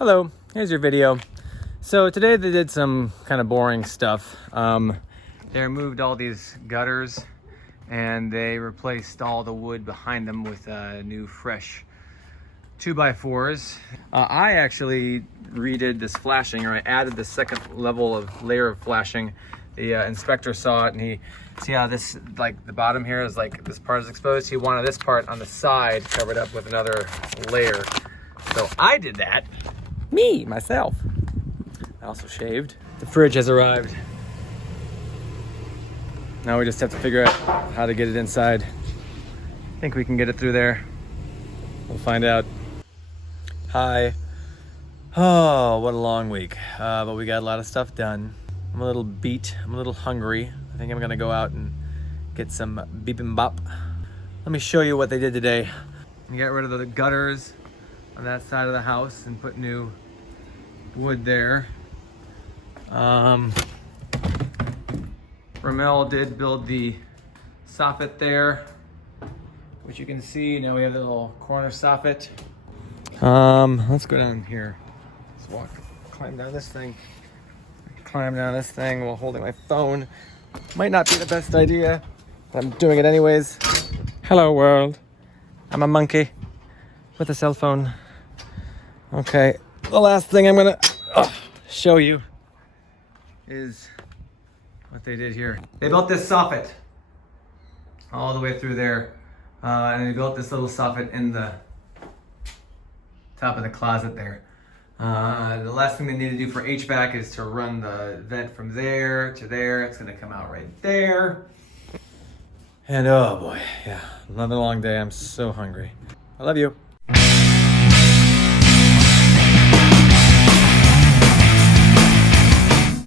Hello, here's your video. So today they did some kind of boring stuff. They removed all these gutters and they replaced all the wood behind them with new fresh 2x4s. I actually redid this flashing, or I added the second level of layer of flashing. The inspector saw it and he, see how this, like the bottom here is like, this part is exposed. He wanted this part on the side covered up with another layer. So I did that. Myself. I also shaved. The fridge has arrived. Now we just have to figure out how to get it inside. I think we can get it through there. We'll find out. Hi. Oh, what a long week. But we got a lot of stuff done. I'm a little beat. I'm a little hungry. I think I'm gonna go out and get some Bibimbap. Let me show you what they did today. You get rid of the gutters on that side of the house and put new wood there. Ramel did build the soffit there, which you can see. Now we have the little corner soffit. Let's go down here. Let's climb down this thing. Climb down this thing while holding my phone. Might not be the best idea, but I'm doing it anyways. Hello world. I'm a monkey with a cell phone. Okay, the last thing I'm gonna show you is what they did here. They built this soffit all the way through there, and they built this little soffit in the top of the closet there. The last thing they need to do for HVAC is to run the vent from there to there. It's gonna come out right there. And oh boy, yeah, another long day. I'm so hungry. I love you.